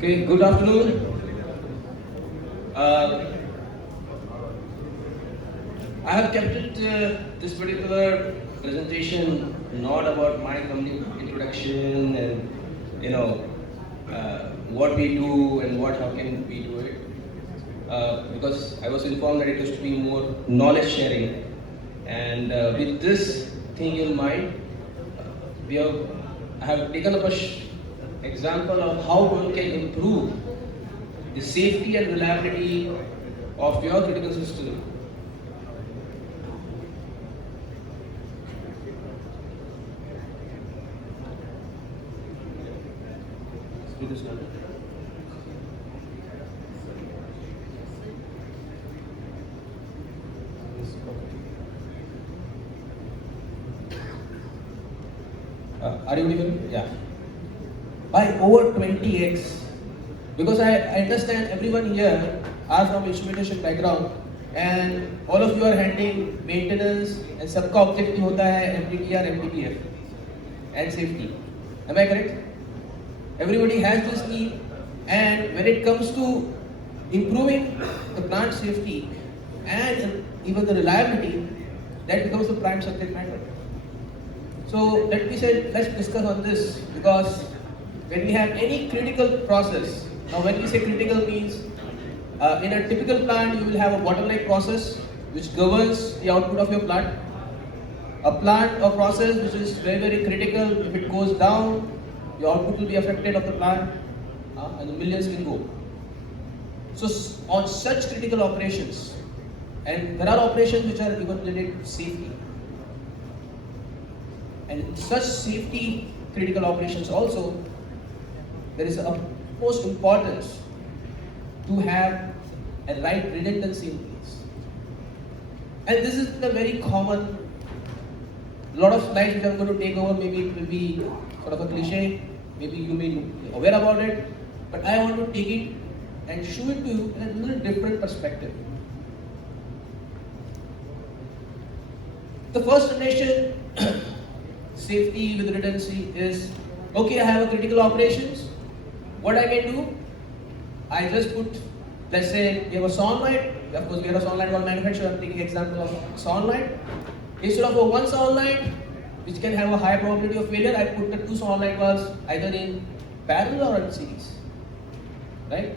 Okay, good afternoon. Uh, I have kept it this particular presentation not about my company introduction and what we do and what how can we do it because I was informed that it was to be more knowledge sharing, and with this thing in mind, we have I have taken up a example of how one can improve the safety and reliability of your critical system. Are you audible? Yeah. By over 20x, because I understand everyone here are from instrumentation background, and all of you are handling maintenance and सबका objective होता है MTTR, MTTF and safety. Am I correct? Everybody has this need, and when it comes to improving the plant safety and even the reliability, that becomes the prime subject matter. So let me say, let's discuss on this, because when we have any critical process, now when we say critical means, in a typical plant you will have a bottleneck process which governs the output of your plant. A plant or process which is very critical, if it goes down, your output will be affected of the plant, and the millions can go. So on such critical operations, and there are operations which are even related to safety, and in such safety critical operations also, there is a most importance to have a right redundancy in place. And this is the very common, lot of slides which I'm going to take over, maybe it will be sort of a cliche, maybe you may be aware about it, but I want to take it and show it to you in a little different perspective. The first relation safety with redundancy is, okay, I have a critical operations. What I can do, I just put, let's say we have a solenoid. Of course, we have a solenoid wall manufacturer. I'm taking example of solenoid. Instead of a one solenoid, which can have a high probability of failure, I put the two solenoid valves either in parallel or in series. Right?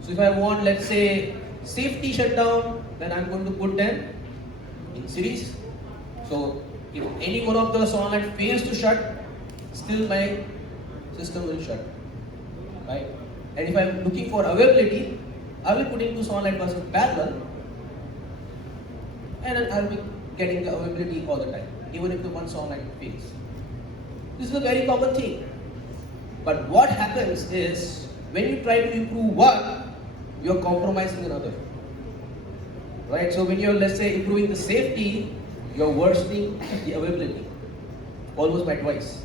So if I want, let's say, safety shutdown, then I'm going to put them in series. So if any one of the solenoid fails to shut, still my system will shut. Right? And if I'm looking for availability, I will put in two solenoid valves in parallel, and I will be getting the availability all the time, even if the one solenoid fails. This is a very common thing. But what happens is, when you try to improve one, you are compromising another. Right? So when you're, let's say, improving the safety, you're worsening the availability, almost by twice.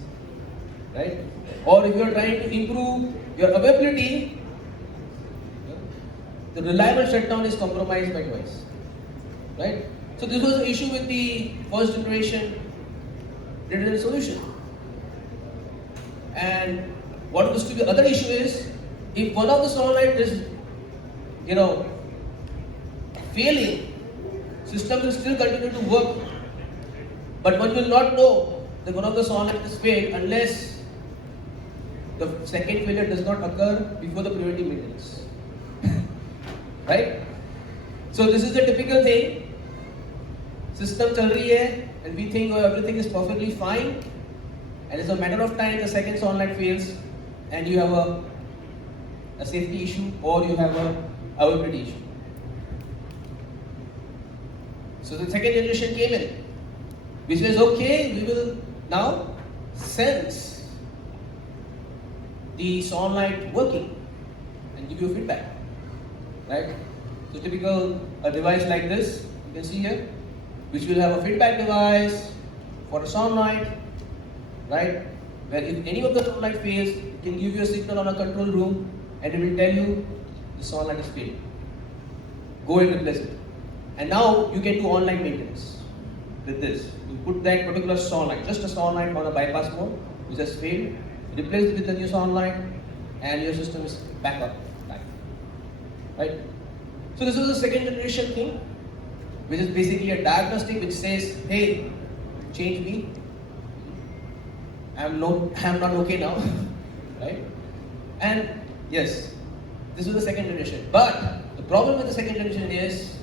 Right? Or if you're trying to improve your availability, the reliable shutdown is compromised by twice. Right? So this was the issue with the first generation redundant solution. And what was to be the other issue is, if one of the solenoid is, failing, system will still continue to work, but one will not know that one of the solenoid is failed unless the second failure does not occur before the preventive maintenance. Right? So this is the typical thing. System chal rahi hai, and we think everything is perfectly fine, and it's a matter of time the second solenoid fails, and you have a safety issue or you have a availability issue. So the second generation came in, which says, okay, we will now sense the solenoid working and give you feedback. Right? So typical a device like this, you can see here, which will have a feedback device for a solenoid, right? Where if any of the solenoid fails, it can give you a signal on a control room, and it will tell you the solenoid is failing. Go and replace it. And now you can do online maintenance with this. You put that particular solenoid, just a solenoid on a bypass mode, which has failed, replace it with the new solenoid, and your system is back, right? So this was the second generation thing, which is basically a diagnostic which says, hey, change me. I'm not okay now, right? And yes, this was the second generation. But the problem with the second generation is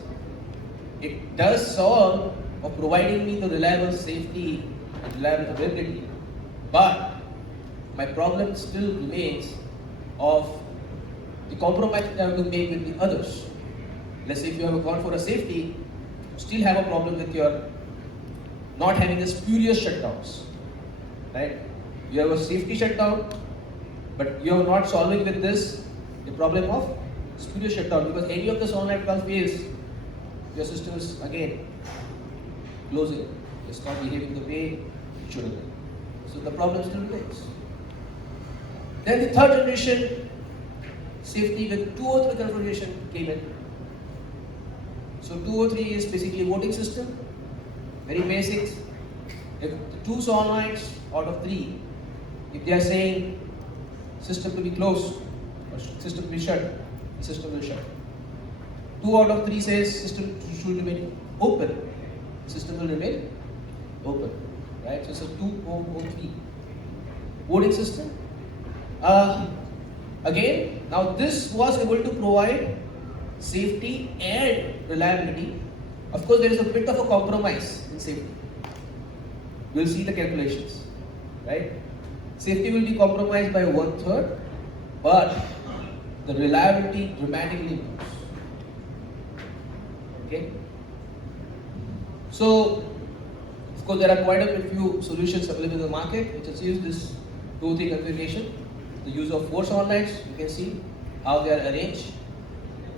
it does solve of providing me the reliable safety and reliable availability. But my problem still remains of the compromise that I have to make with the others. Let's say if you have gone for a safety, you still have a problem with your not having the spurious shutdowns, right? You have a safety shutdown, but you are not solving with this the problem of spurious shutdown, because any of the solenoid valve fails, your system is again closing. It's not behaving the way it should have been. So the problem still remains. Then the third generation safety with 203 configuration came in. So 203 is basically a voting system, very basics. If the two solenoids out of three, if they are saying system to be closed or system to be shut, the system will shut. 2 out of 3 says system should remain open, the system will remain open, right? So it's a 203 voting system. Again, now this was able to provide safety and reliability. Of course, there is a bit of a compromise in safety. We'll see the calculations, right? Safety will be compromised by 1/3, but the reliability dramatically improves. Okay? So, of course, there are quite a few solutions available in the market which has used this 2-3 configuration. The use of 4 solenoids, you can see how they are arranged.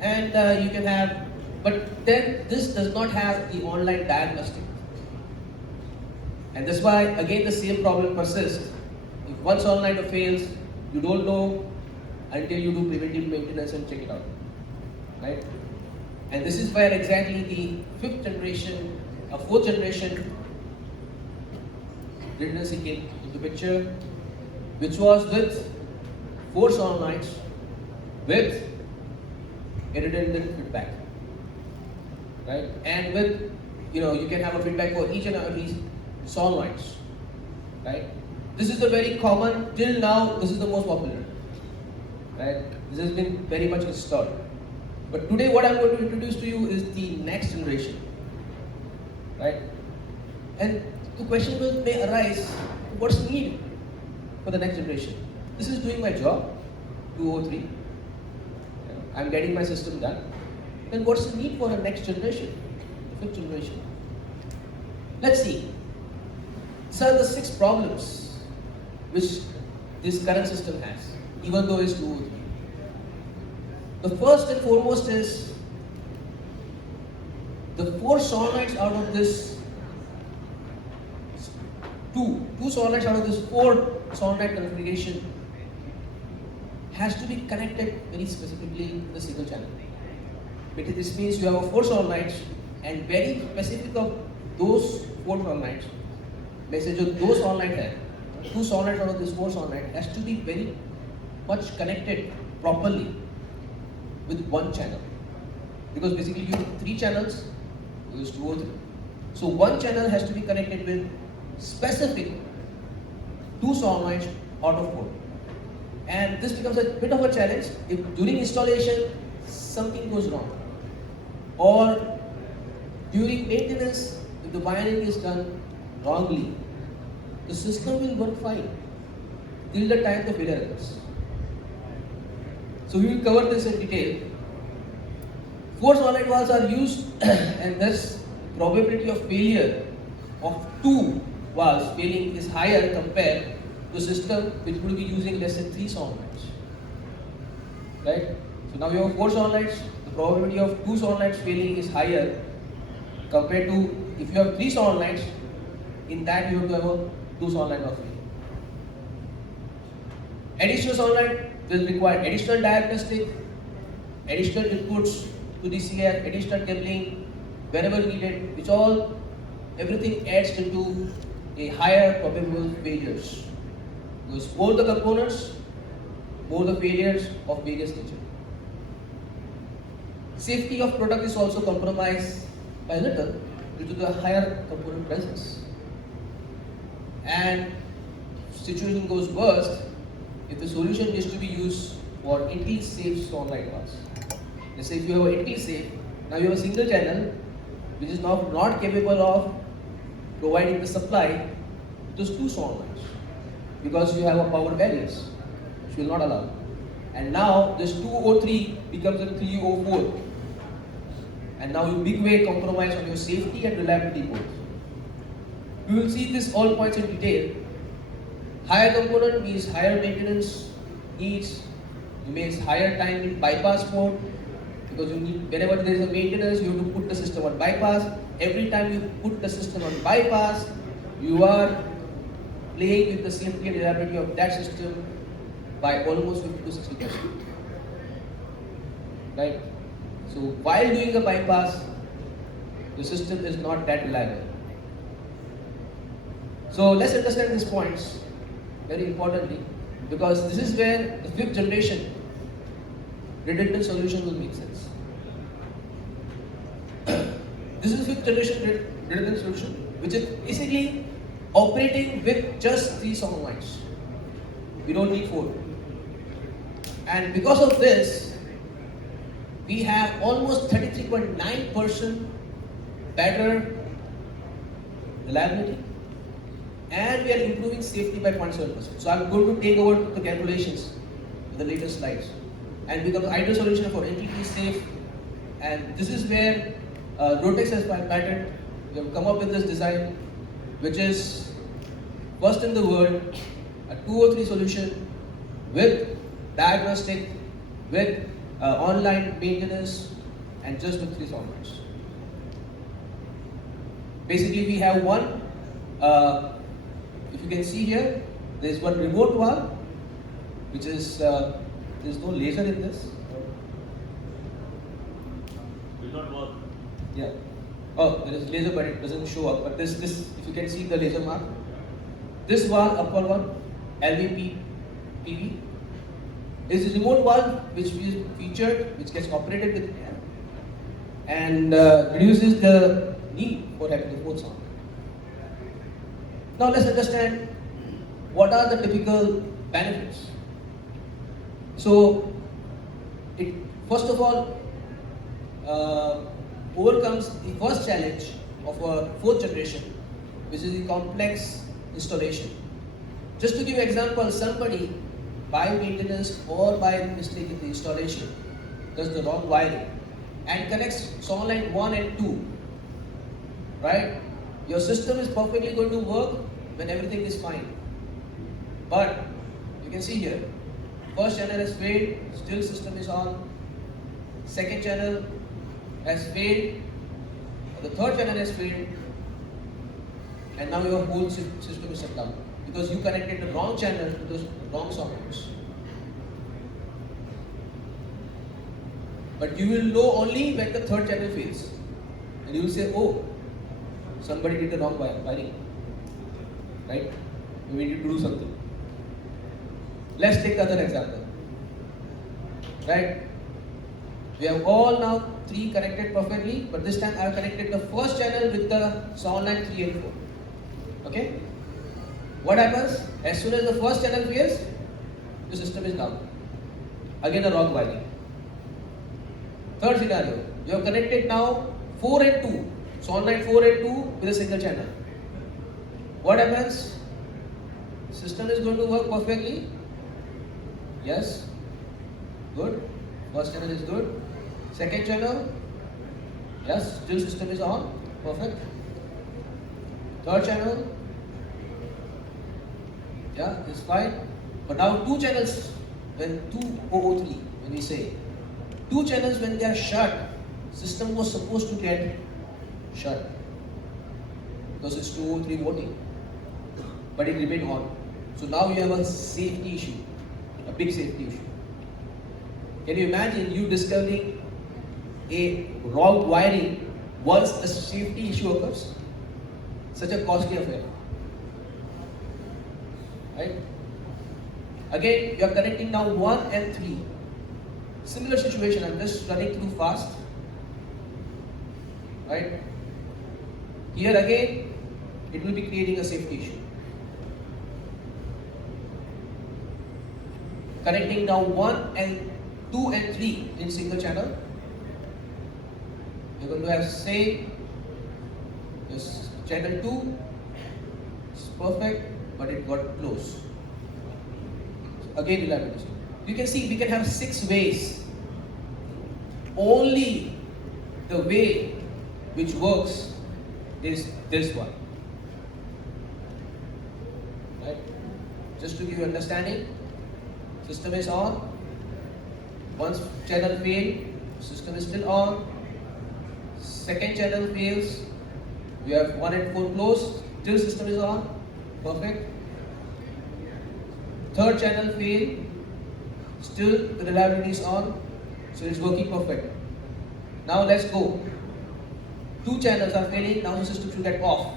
And you can have, but then this does not have the online diagnostic. And that's why, again, the same problem persists. If one solenoid fails, you don't know until you do preventive maintenance and check it out, right? And this is where exactly the 4th generation redundancy came into picture, which was with 4 solenoids with a redundant feedback, right? And with, you can have a feedback for each and every solenoids, right? This is the very common, till now, this is the most popular, right? This has been very much installed. But today what I'm going to introduce to you is the next generation, right? And the question may arise, what's needed for the next generation? This is doing my job, 203. I'm getting my system done. Then what's the need for the next generation, the 5th generation? Let's see. These are the 6 problems which this current system has, even though it's 203. The first and foremost is the 4 solenoids out of this two solenoids out of this 4 solenoid configuration has to be connected very specifically in the single channel. Because this means you have 4 solenoids and very specific of those 4 solenoids. Let's say those solenoids have 2 solenoids out of this 4 solenoid has to be very much connected properly with one channel. Because basically you have 3 channels, use 2 or 3. So one channel has to be connected with specific 2 solenoids out of 4. And this becomes a bit of a challenge if during installation something goes wrong, or during maintenance if the wiring is done wrongly, the system will work fine till the time the failure occurs. So we will cover this in detail. 4 solenoid valves are used and thus probability of failure of 2 valves failing is higher compared to a system which would be using less than 3 solenoids. Right? So now you have 4 solenoids, the probability of 2 solenoids failing is higher compared to if you have 3 solenoids, in that you have to have a 2 solenoid of failure. Additional solenoid will require additional diagnostic, additional inputs to the CF, additional cabling wherever needed, which everything adds into a higher probable failures. Because both the components more the failures of various nature. Safety of product is also compromised by little due to the higher component presence. And situation goes worst if the solution is to be used for anti-safe solenoid bars. Let's say if you have an anti-safe, now you have a single channel which is now not capable of providing the supply to those two solenoids because you have a power barriers which will not allow. And now this 203 becomes a 304. And now you big way compromise on your safety and reliability both. We will see this all points in detail. Higher component means higher maintenance needs, means higher time in bypass mode, because you need, whenever there is a maintenance, you have to put the system on bypass. Every time you put the system on bypass, you are playing with the safety and reliability of that system by almost 50 to 60%. Right? So while doing a bypass, the system is not that reliable. So let's understand these points very importantly, because this is where the fifth generation redundant solution will make sense. This is the fifth generation redundant solution, which is basically operating with just 3 solenoids. We don't need 4. And because of this, we have almost 33.9% better reliability, and we are improving safety by 0.7%. So I'm going to take over the calculations in the later slides and become the ideal solution for entity safe. And this is where Rotex has patented. We have come up with this design, which is first in the world, a 203 solution with diagnostic, with online maintenance, and just with 3 solenoids. Basically, we have one. If you can see here, there is one remote valve, which is there is no laser in this. Will not work. Yeah. Oh, there is laser, but it doesn't show up. But this if you can see the laser mark. This valve, upper one, LVP PV, is a remote valve which is featured, which gets operated with air, and reduces the need for having the 4th solenoid. Now let's understand what are the typical benefits. So, it first of all overcomes the first challenge of a 4th generation, which is the complex installation. Just to give an example, somebody by maintenance or by mistake in the installation does the wrong wiring and connects solenoid 1 and 2, right? Your system is perfectly going to work when everything is fine. But you can see here, first channel has failed, still system is on. Second channel has failed, the third channel has failed, and now your whole system is shut down because you connected the wrong channel to the wrong sockets. But you will know only when the third channel fails, and you will say, oh, somebody did the wrong wiring, right? We need to do something. Let's take the other example, right? We have all now 3 connected perfectly, but this time I have connected the first channel with the solenoid 3 and 4. Okay? What happens? As soon as the first channel fails, the system is down. Again a wrong wiring. Third scenario, you have connected now 4 and 2, solenoid 4 and 2 with a single channel. What happens? System is going to work perfectly. Yes. Good. First channel is good. Second channel. Yes. Still system is on. Perfect. Third channel. Yeah, it's fine. But now 2 channels, when 2003, when we say 2 channels when they are shut, system was supposed to get shut because it's 203 voting, but it remained on. So now you have a safety issue, a big safety issue. Can you imagine you discovering a wrong wiring once a safety issue occurs? Such a costly affair, right? Again, you are connecting now 1 and 3. Similar situation, I'm just running through fast. Right? Here again, it will be creating a safety issue. Connecting now 1 and 2 and 3 in single channel. You're going to have same. This channel 2 is perfect, but it got close. So again, reliability. You can see we can have 6 ways. Only the way which works is this one. Right? Just to give you understanding, system is on. Once channel fails, system is still on. Second channel fails, we have 1 and 4 closed, still system is on. Perfect. Third channel fail, still the reliability is on, so it's working perfect. Now let's go. 2 channels are failing, now the system should get off.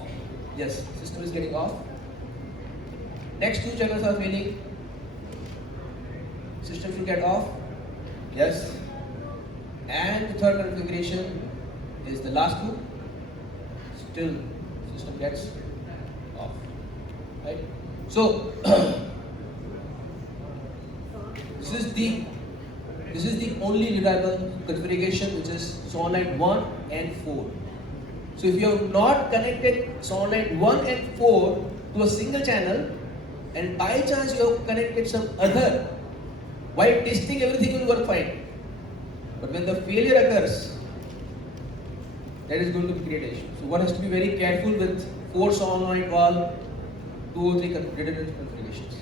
Yes, system is getting off. Next 2 channels are failing, system should get off. Yes. And the third configuration is the last 2. Still system gets off. Right? So this is the only reliable configuration, which is solenoid 1 and 4. So if you have not connected solenoid 1 and 4 to a single channel, and by chance you have connected some other, while testing everything will work fine. But when the failure occurs, that is going to create an issue. So one has to be very careful with 4 solenoid valve, 2 or 3 redundant configurations.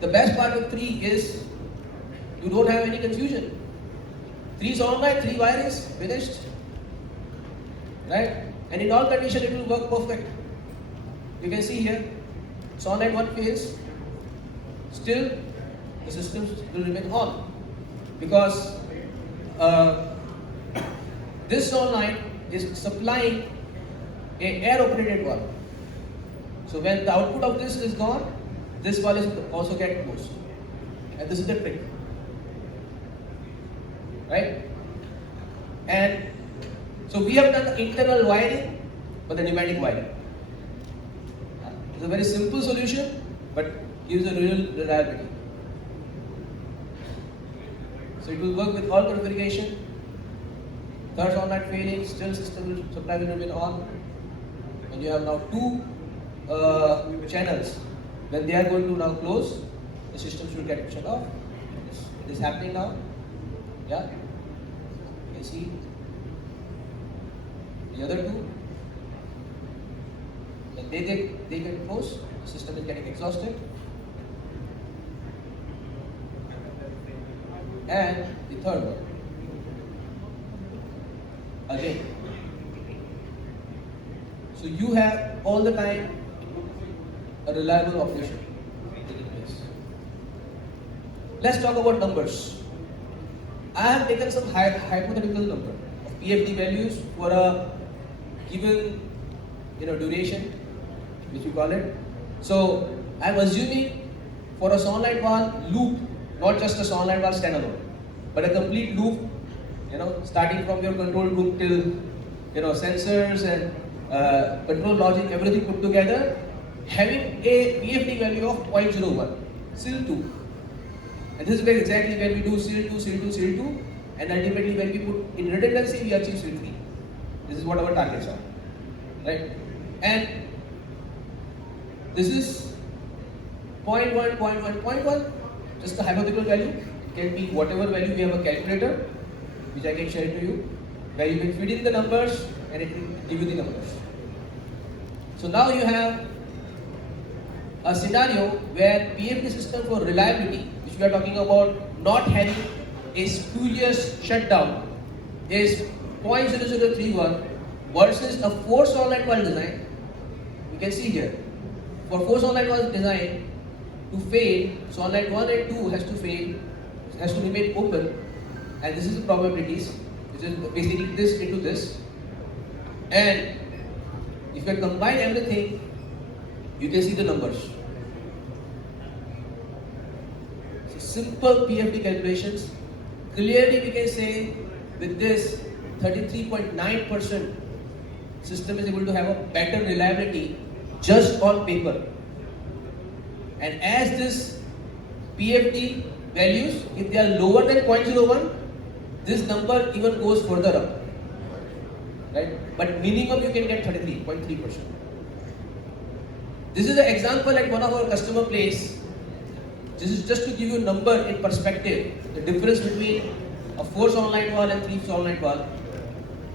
The best part of 3 is you don't have any confusion. 3 solenoid, 3 wire is finished. Right? And in all conditions it will work perfect. You can see here, solenoid 1 fails, still the system will remain on. Because this solenoid is supplying a air operated valve. So when the output of this is gone, this valve is also get closed. And this is the trick. Right? And so we have done the internal wiring for the pneumatic wiring. It's a very simple solution, but gives a real reliability. So it will work with all configuration. Third solenoid failing, still system will, supply will remain on. And you have now 2 channels. When they are going to now close, the system should get shut off. It is happening now. Yeah. You can see the other 2. When they get close, the system is getting exhausted. And the third one. Again. So you have all the time a reliable operation taking place. Let's talk about numbers. I have taken some hypothetical number of PFD values for a given duration, which we call it. So I'm assuming for a solenoid valve loop, not just a solenoid valve standalone, but a complete loop, starting from your control room till sensors and control logic, everything put together, having a PFD value of 0.01, SIL2. And this is exactly when we do SIL2, SIL2, SIL2, and ultimately when we put in redundancy, we achieve SIL3. This is what our targets are, right? And this is 0.1, 0.1, 0.1, just a hypothetical value. It can be whatever value. We have a calculator, which I can share to you, where you can feed in the numbers and it will give you the numbers. So now you have a scenario where PFD system for reliability, which we are talking about not having a spurious shutdown, is 0.0031 versus a 4 solenoid valve design. You can see here, for 4 solenoid valve design to fail, solenoid 1 and 2 has to fail, has to remain open, and this is the probabilities, which is basically this into this. And if you combine everything, you can see the numbers. simple PFD calculations. Clearly we can say with this 33.9% system is able to have a better reliability just on paper. And as this PFD values, if they are lower than 0.01, this number even goes further up. Right? But minimum you can get 33.3%. This is an example at one of our customer place. This is just to give you a number in perspective, the difference between a 4 solenoid valve and 3 solenoid valve.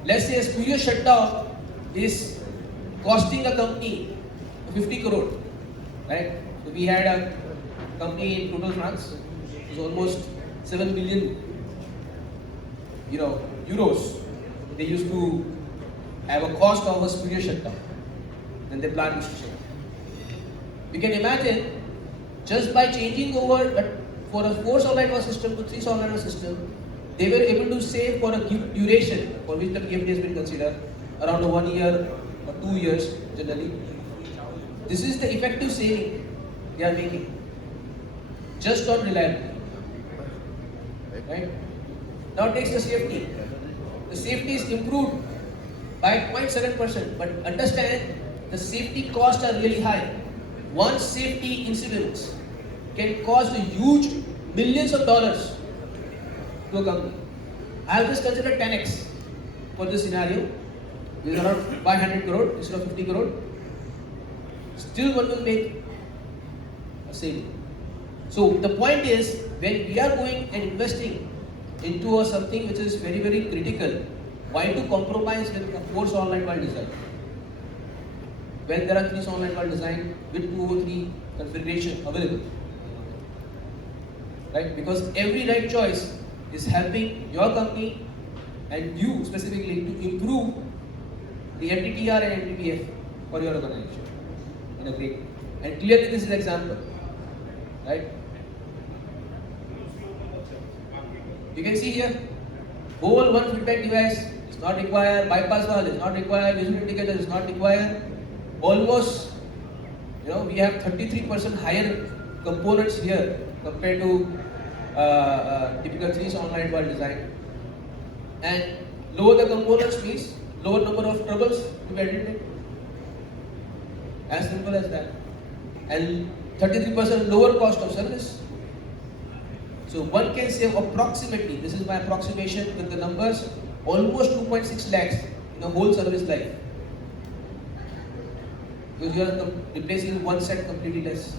Let's say a spurious shutdown is costing a company 50 crore, right? So we had a company in Total France, it was almost 7 billion, euros. They used to have a cost of a spurious shutdown. Then the plant used to shut. You can imagine, just by changing over for a 4 solenoid valve system to 3 solenoid valve system, they were able to save for a duration for which the PFD has been considered around 1 year or 2 years generally. This is the effective saving they are making just on reliability. Right? Now takes the safety. The safety is improved by 0.7%, but understand the safety costs are really high. One safety incident can cost a huge millions of dollars to a company. I have just considered 10x for this scenario. It is around 500 crore instead of 50 crore. Still one will make a saving. So the point is, when we are going and investing into something which is very, very critical, why to compromise with a 4 solenoid valve design? When there are 3 solenoid valve design with 203 configuration available. Right? Because every right choice is helping your company and you specifically to improve the MTTR and MTBF for your organization in a great way. And clearly this is an example. Right? You can see here, whole one feedback device is not required, bypass valve is not required, visual indicator is not required. Almost, we have 33% higher components here compared to typical 3 solenoid valve design. And lower the components means lower number of troubles to be identified. As simple as that. And 33% lower cost of service. So one can save approximately, this is my approximation with the numbers, almost 2.6 lakhs in a whole service life. Because you are replacing one set completely less.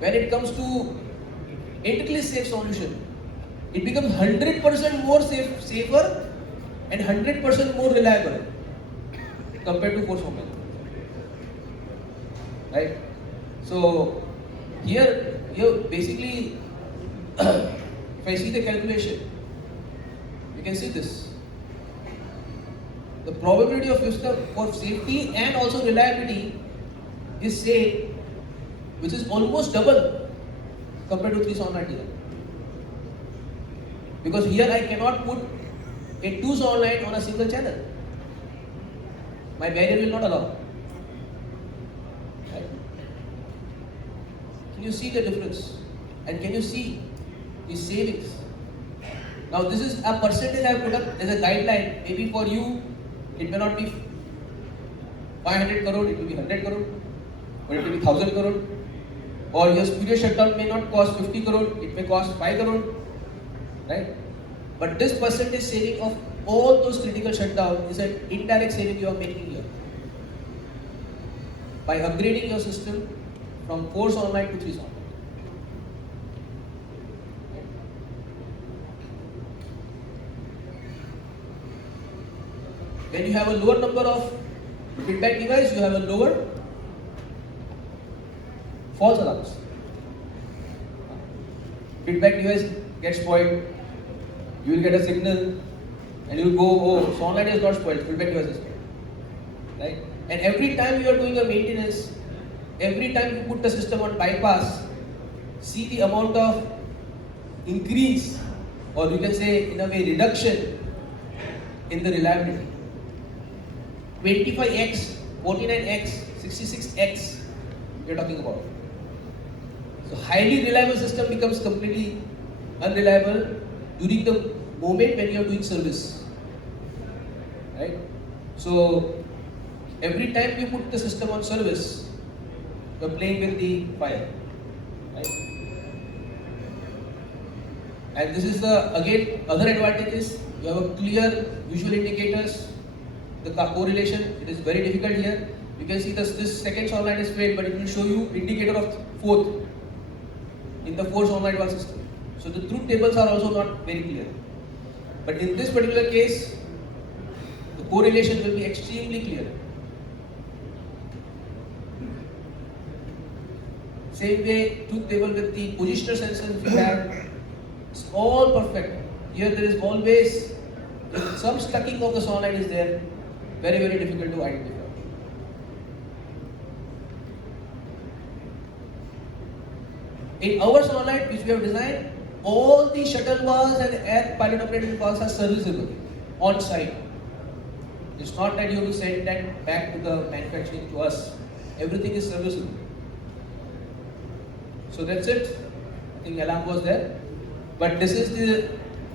When it comes to integrally safe solution, it becomes 100% more safer and 100% more reliable compared to 4 solenoid. Right? So here basically, if I see the calculation, you can see this. The probability of system for safety and also reliability is same, which is almost double compared to 3 solenoid design. Because here I cannot put a 2 solenoid on a single channel. My barrier will not allow. Right? Can you see the difference? And can you see the savings? Now this is a percentage I have put up as a guideline. Maybe for you, it may not be 500 crore, it will be 100 crore, or it will be 1000 crore. Or your spurious shutdown may not cost 50 crore, it may cost 5 crore. Right? But this percentage saving of all those critical shutdowns is an indirect saving you are making here. By upgrading your system from 4 solenoid to 3 solenoid. When you have a lower number of feedback device, you have a lower false alarms. Feedback device gets spoiled, you will get a signal and you will go, oh, solenoid is not spoiled, feedback device is spoiled. Right? And every time you are doing a maintenance, every time you put the system on bypass, see the amount of increase, or you can say in a way reduction in the reliability. 25x, 49x, 66x we are talking about. So highly reliable system becomes completely unreliable during the moment when you are doing service, right? So every time you put the system on service, you are playing with the fire, right? And this is the again other advantages. You have a clear visual indicators. The correlation, it is very difficult here. You can see this second solenoid is straight, but it will show you indicator of fourth in the 4 solenoid valve system. So the truth tables are also not very clear. But in this particular case, the correlation will be extremely clear. Same way, truth table with the positioner sensors we have, it's all perfect. Here there is always some stucking of the solenoid is there, very, very difficult to identify. In our solenoid which we have designed, all the shuttle valves and air pilot operated valves are serviceable on site. It's not that you have to send that back to the manufacturing to us. Everything is serviceable. So that's it. I think alarm was there. But this is the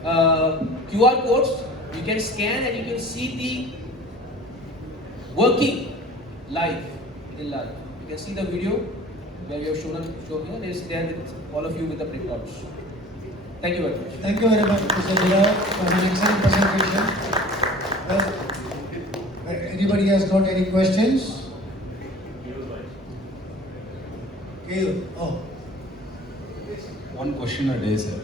QR codes. You can scan and you can see the working live in live. You can see the video where we have shown here. It's there with all of you with the printouts. Thank you very much. Thank you very much, Mr. Jira, for an excellent presentation. Anybody has got any questions? Kayur. Oh. One question a day, sir.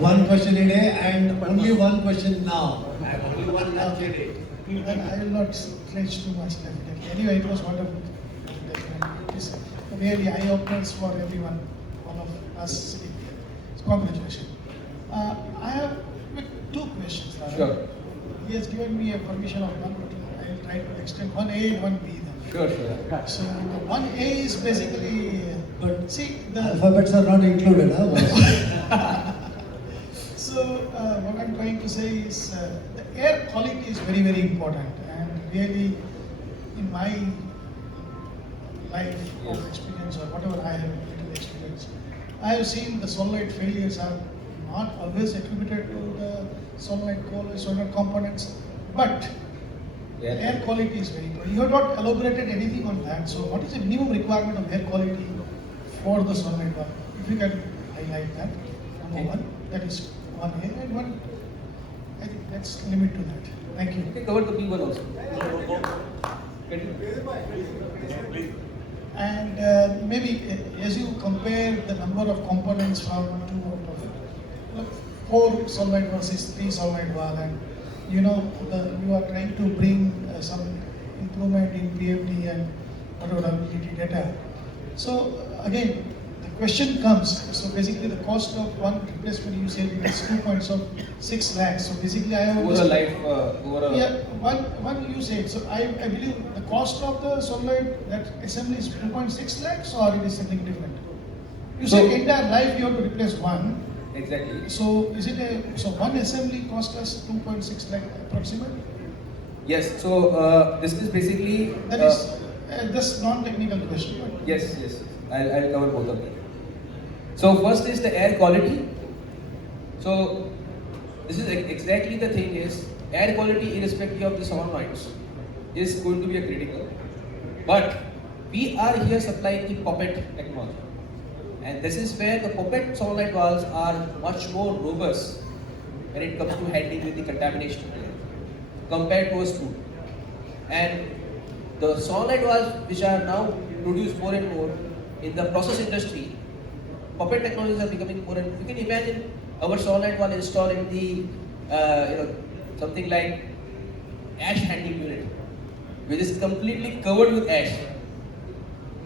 One question a day, and only one question now. Only one left a day. I will not stretch too much definitely. Anyway, it was wonderful. It is really eye-openers for everyone, all of us sitting here. So congratulations. I have two questions. Sure. He has given me a permission of one, but I will try to extend 1A, 1B then. Sure. So 1A is basically, But see, the the alphabets are not included, huh? So what I'm trying to say is the air quality is very, very important, and really in my life of experience or whatever I have little experience, I have seen the solenoid failures are not always attributed to the solenoid core, solenoid components, but air quality is very important. You have not elaborated anything on that. So what is the minimum requirement of air quality for the solenoid valve? If you can highlight that, number one, that is 1A, and one, I think let's limit to that. Thank you. Okay, cover the B1 also. And maybe as you compare the number of components from 2 out of 4 solenoid versus 3 solenoid valve, and you know you are trying to bring some improvement in PFD and autodelivery data. So again, the question comes. So basically, the cost of one replacement you said is 2.6 lakhs. So basically, I have Over a life, over a... yeah, one you said. So I believe the cost of the solenoid that assembly is 2.6 lakhs, or it is something different. You So- said entire life you have to replace one. Exactly. So is it so one assembly cost us 2.6 lakh approximately? Yes, so this is basically... That is just non-technical question. But Yes. I'll cover both of them. So first is the air quality. So this is exactly the thing is, air quality irrespective of the solenoids is going to be a critical. But we are here supplying the puppet technology. And this is where the puppet solenoid valves are much more robust when it comes to handling with the contamination compared to a screw. And the solenoid valves which are now produced more and more in the process industry, puppet technologies are becoming more and more. You can imagine our solenoid valve installed in the something like ash handling unit, which is completely covered with ash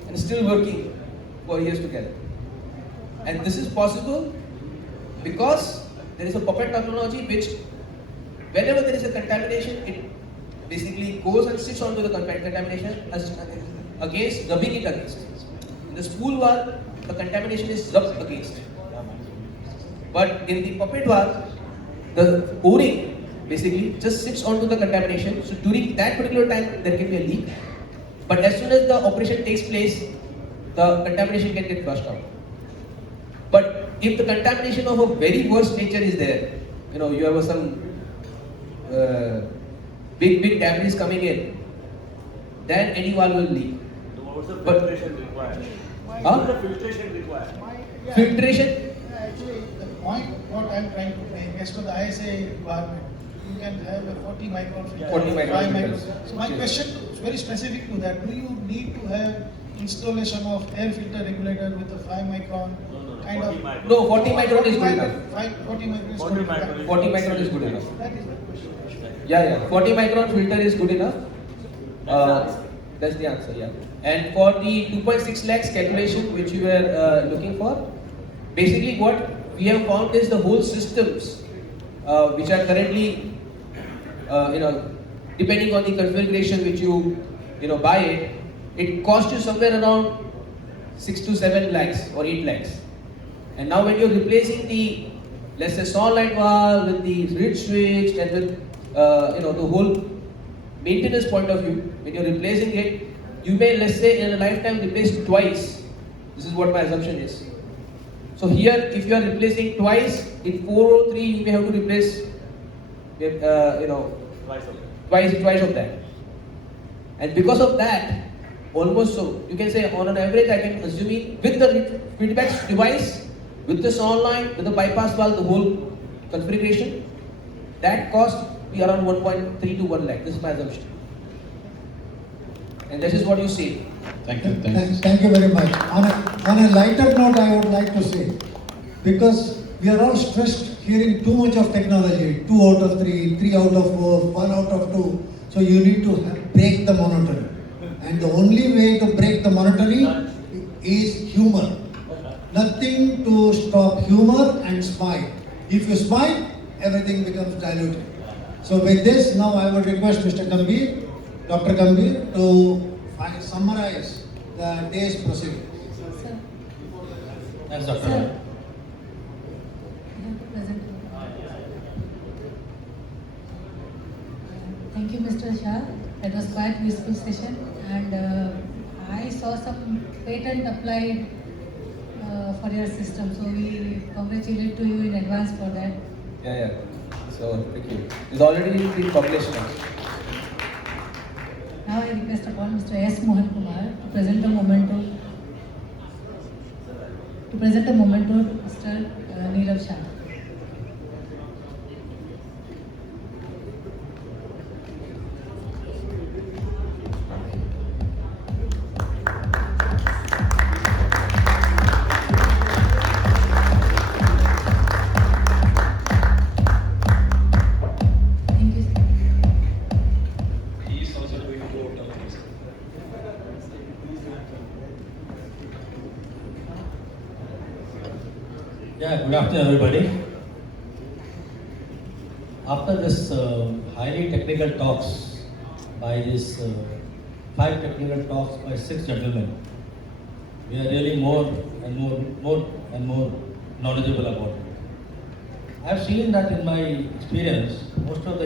and still working for years together. And this is possible because there is a puppet technology which, whenever there is a contamination, it basically goes and sits onto the contamination against, rubbing it against. In the spool valve, the contamination is rubbed against. But in the puppet valve, the O-ring basically just sits onto the contamination. So during that particular time, there can be a leak. But as soon as the operation takes place, the contamination can get flushed out. But if the contamination of a very worst nature is there, you have some big debris coming in, then any valve will leak. What's the But- filtration required? Huh? What's the filtration required? Yeah. Filtration. Yeah, actually, the point what I'm trying to make, as per the ISA requirement, you can have a 40 micron filter. 40 micron 5 filters. So my Yes. question is very specific to that. Do you need to have installation of air filter regulator with a 5 micron kind 40 of? micron. No, 40 micron is good enough. 40 micron is 40 good micron enough. is 40 micron is good enough. That is my question. Yeah. 40 micron filter is good enough. That's the answer, yeah. And for the 2.6 lakhs calculation which you were looking for, basically what we have found is the whole systems which are currently, depending on the configuration which you buy it, it costs you somewhere around 6 to 7 lakhs or 8 lakhs. And now when you're replacing the, let's say, solenoid valve with the reed switch and with, the whole maintenance point of view, when you're replacing it, you may, let's say, in a lifetime replace twice. This is what my assumption is. So here, if you are replacing twice, in 403 you may have to replace, Twice of it. twice of that. And because of that, almost so, you can say on an average, I can assume with the feedback device, with the solenoid, with the bypass valve, the whole configuration, that cost be around 1.3 to 1 lakh. This is my assumption. And this is what you see. Thank you. Thank you. Thank you very much. On a lighter note, I would like to say, because we are all stressed hearing too much of technology, 2 out of 3, 3 out of 4, 1 out of 2. So you need to break the monotony. And the only way to break the monotony is humor. Nothing to stop humor and smile. If you smile, everything becomes diluted. So with this, now I would request Mr. Gambhir, Dr. Gambhir, to summarize the day's proceedings. Sir, Yes, sir, Dr. you have to present. Thank you, Mr. Shah. That was quite useful session, and I saw some patent applied for your system. So we congratulate to you in advance for that. Yeah. So, thank you. It's already been published now. Now I request upon Mr. S. Mohan Kumar to present the memento. To present the memento to Mr. Neerav Shah. Thank you, sir. He is also going to go out of this. Yeah, good afternoon, everybody. After this highly technical talks by this 5 technical talks by 6 gentlemen, we are really more and more knowledgeable about it. I have seen that in my experience, most of the